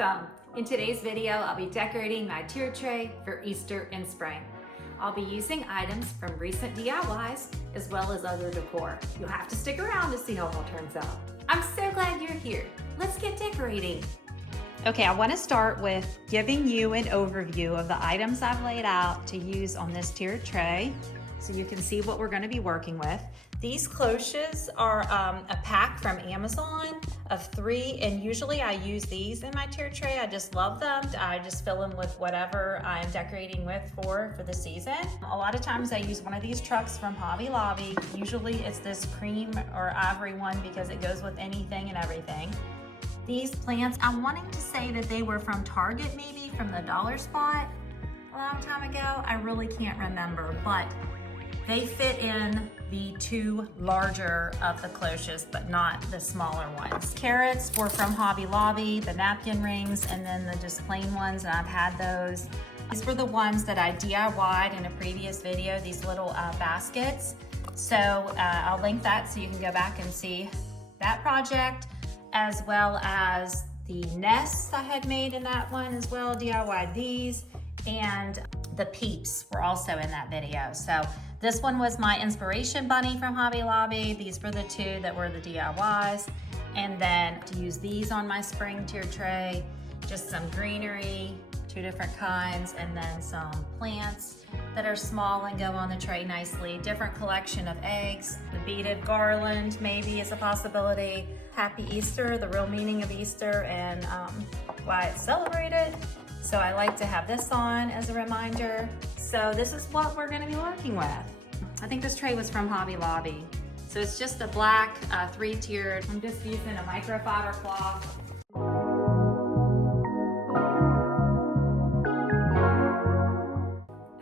Welcome! In today's video, I'll be decorating my tier tray for Easter and spring. I'll be using items from recent DIYs as well as other decor. You'll have to stick around to see how it all turns out. I'm so glad you're here. Let's get decorating. Okay, I want to start with giving you an overview of the items I've laid out to use on this tiered tray so you can see what we're going to be working with. These cloches are a pack from Amazon of 3, and usually I use these in my tier tray. I just love them. I just fill them with whatever I'm decorating with for the season. A lot of times I use one of these trucks from Hobby Lobby. Usually it's this cream or ivory one because it goes with anything and everything. These plants, I'm wanting to say that they were from Target, maybe from the dollar spot a long time ago. I really can't remember, but they fit in the 2 larger of the cloches, but not the smaller ones. Carrots were from Hobby Lobby, the napkin rings, and then the just plain ones, and I've had those. These were the ones that I DIY'd in a previous video, these little baskets. So I'll link that so you can go back and see that project, as well as the nests I had made in that one as well, DIY'd these, and the peeps were also in that video. So this one was my inspiration bunny from Hobby Lobby. These were the 2 that were the DIYs. And then to use these on my spring tier tray, just some greenery, 2 different kinds, and then some plants that are small and go on the tray nicely. Different collection of eggs. The beaded garland maybe is a possibility. Happy Easter, the real meaning of Easter and why it's celebrated. So I like to have this on as a reminder. So this is what we're gonna be working with. I think this tray was from Hobby Lobby. So it's just a black 3-tiered. I'm just using a microfiber cloth.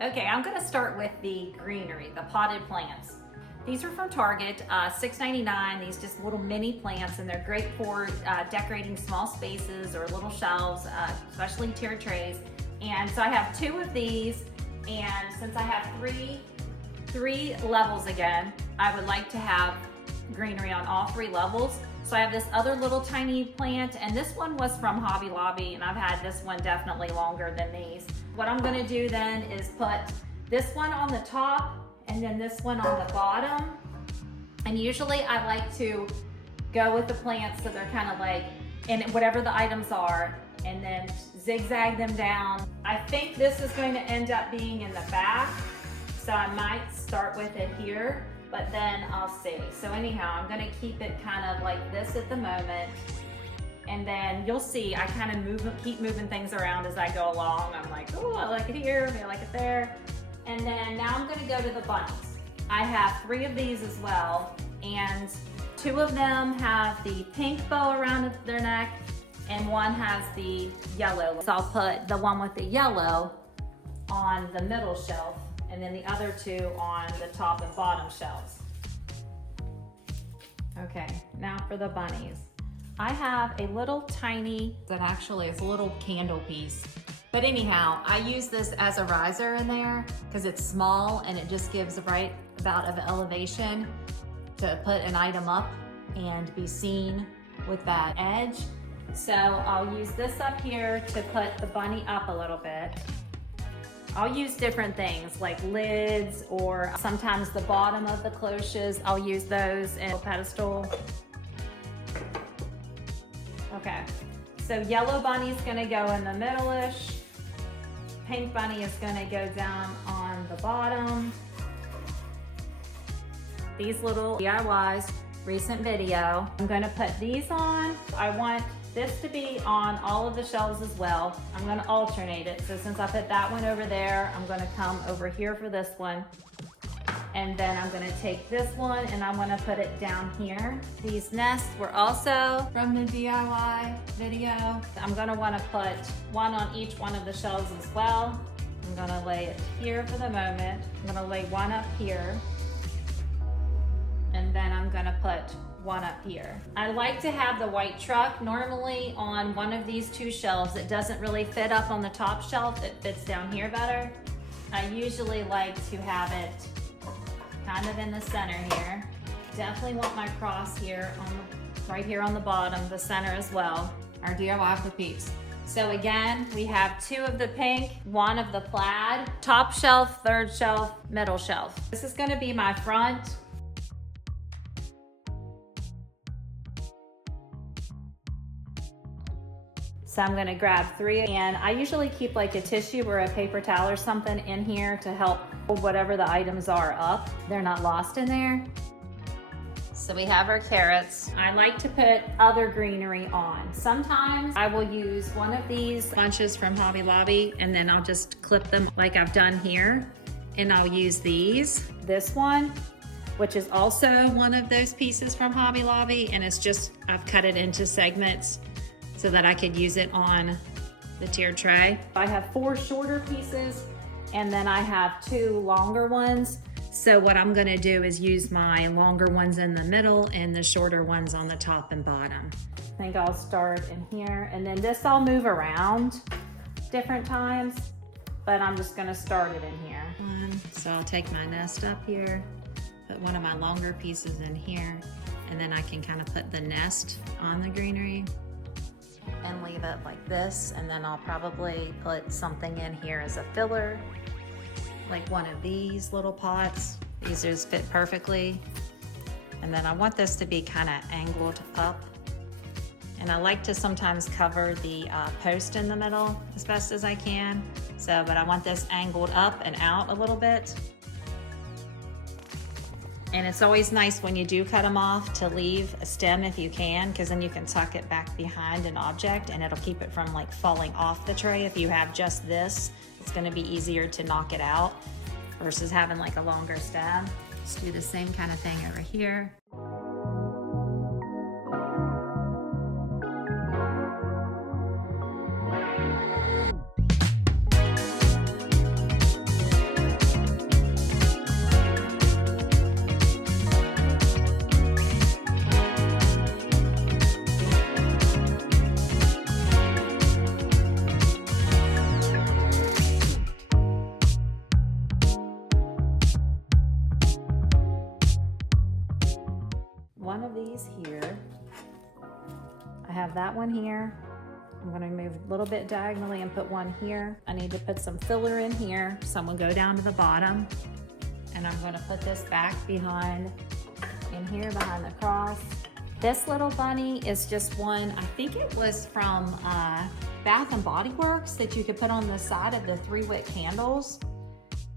Okay, I'm gonna start with the greenery, the potted plants. These are from Target, $6.99. These just little mini plants, and they're great for decorating small spaces or little shelves, especially tiered trays. And so I have 2 of these, and since I have three levels again, I would like to have greenery on all 3 levels. So I have this other little tiny plant, and this one was from Hobby Lobby, and I've had this one definitely longer than these. What I'm gonna do then is put this one on the top, and then this one on the bottom. And usually I like to go with the plants so they're kind of like in whatever the items are, and then zigzag them down. I think this is going to end up being in the back, so I might start with it here, but then I'll see. So anyhow, I'm gonna keep it kind of like this at the moment, and then you'll see I kind of keep moving things around as I go along. I'm like, oh, I like it here, maybe I like it there. And then now I'm gonna go to the bunnies. I have 3 of these as well, and 2 of them have the pink bow around their neck, and 1 has the yellow. So I'll put the one with the yellow on the middle shelf, and then the other 2 on the top and bottom shelves. Okay, now for the bunnies. I have a little tiny, that actually is a little candle piece. But anyhow, I use this as a riser in there because it's small and it just gives the right amount of elevation to put an item up and be seen with that edge. So I'll use this up here to put the bunny up a little bit. I'll use different things like lids, or sometimes the bottom of the cloches. I'll use those in a pedestal. Okay, so yellow bunny's gonna go in the middle-ish. Pink bunny is gonna go down on the bottom. These little DIYs, recent video. I'm gonna put these on. I want this to be on all of the shelves as well. I'm gonna alternate it. So since I put that one over there, I'm gonna come over here for this one. And then I'm gonna take this one and I'm gonna put it down here. These nests were also from the DIY video. I'm gonna wanna put 1 on each one of the shelves as well. I'm gonna lay it here for the moment. I'm gonna lay 1 up here. And then I'm gonna put 1 up here. I like to have the white truck normally on one of these 2 shelves. It doesn't really fit up on the top shelf. It fits down here better. I usually like to have it kind of in the center here. Definitely want my cross here on right here on the bottom, the center as well. Our DIY of the peeps. So again, we have 2 of the pink, 1 of the plaid, top shelf, third shelf, middle shelf. This is gonna be my front. So I'm gonna grab 3, and I usually keep like a tissue or a paper towel or something in here to help hold whatever the items are up. They're not lost in there. So we have our carrots. I like to put other greenery on. Sometimes I will use one of these bunches from Hobby Lobby, and then I'll just clip them like I've done here. And I'll use these. This one, which is also one of those pieces from Hobby Lobby, and it's just, I've cut it into segments so that I could use it on the tiered tray. I have 4 shorter pieces, and then I have 2 longer ones. So what I'm gonna do is use my longer ones in the middle and the shorter ones on the top and bottom. I think I'll start in here, and then this I'll move around different times, but I'm just gonna start it in here. So I'll take my nest up here, put one of my longer pieces in here, and then I can kind of put the nest on the greenery and leave it like this, and then I'll probably put something in here as a filler, like one of these little pots. These just fit perfectly. And then I want this to be kind of angled up. And I like to sometimes cover the post in the middle as best as I can. So, but I want this angled up and out a little bit. And it's always nice when you do cut them off to leave a stem if you can, because then you can tuck it back behind an object and it'll keep it from like falling off the tray. If you have just this, it's gonna be easier to knock it out versus having like a longer stem. Let's do the same kind of thing over here. One of these here, I have that one here. I'm gonna move a little bit diagonally and put one here. I need to put some filler in here, so I'm gonna go down to the bottom, and I'm gonna put this back behind, in here behind the cross. This little bunny is just one, I think it was from Bath and Body Works, that you could put on the side of the 3-wick candles.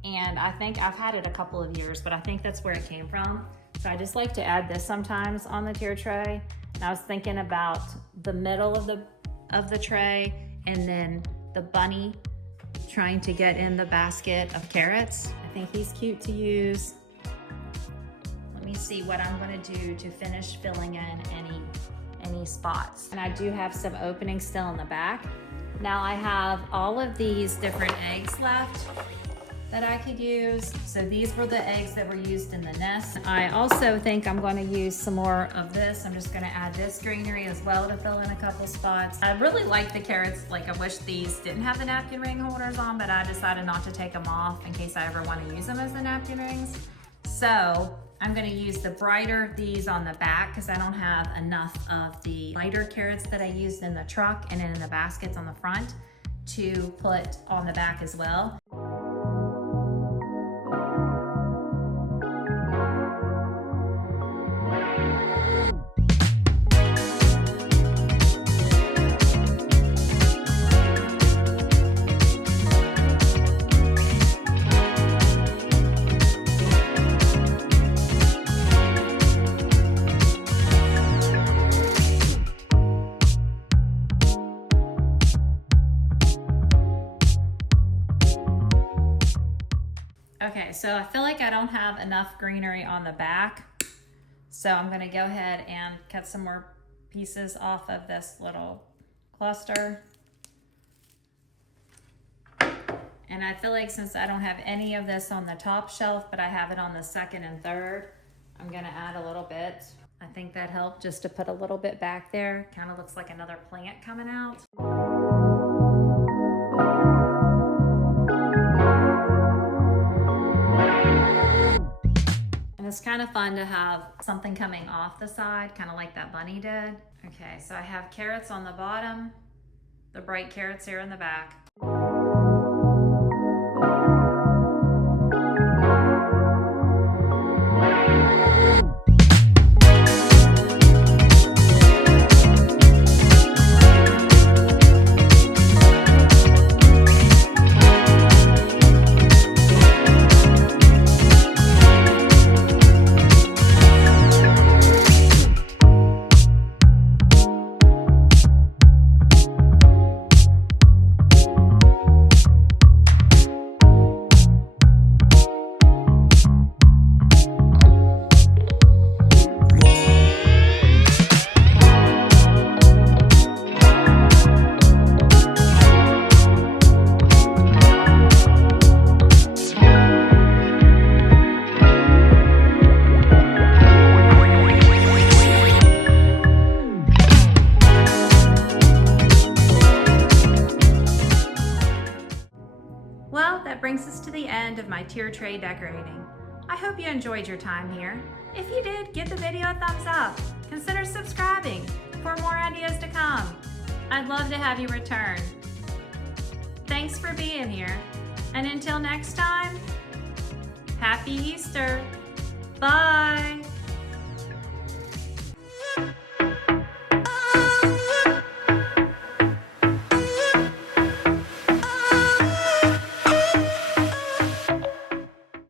And I think I've had it a couple of years, but I think that's where it came from. So I just like to add this sometimes on the tier tray. And I was thinking about the middle of the tray, and then the bunny trying to get in the basket of carrots. I think he's cute to use. Let me see what I'm gonna do to finish filling in any spots. And I do have some openings still in the back. Now I have all of these different eggs left that I could use. So these were the eggs that were used in the nest. I also think I'm going to use some more of this. I'm just gonna add this greenery as well to fill in a couple spots. I really like the carrots. Like, I wish these didn't have the napkin ring holders on, but I decided not to take them off in case I ever want to use them as the napkin rings. So I'm gonna use the brighter these on the back, because I don't have enough of the lighter carrots that I used in the truck and in the baskets on the front to put on the back as well. Okay, so I feel like I don't have enough greenery on the back, so I'm gonna go ahead and cut some more pieces off of this little cluster. And I feel like since I don't have any of this on the top shelf, but I have it on the second and third, I'm gonna add a little bit. I think that helped just to put a little bit back there. Kind of looks like another plant coming out. And it's kind of fun to have something coming off the side, kind of like that bunny did. Okay, so I have carrots on the bottom, the bright carrots here in the back. Well, that brings us to the end of my tier tray decorating. I hope you enjoyed your time here. If you did, give the video a thumbs up. Consider subscribing for more ideas to come. I'd love to have you return. Thanks for being here. And until next time, Happy Easter. Bye.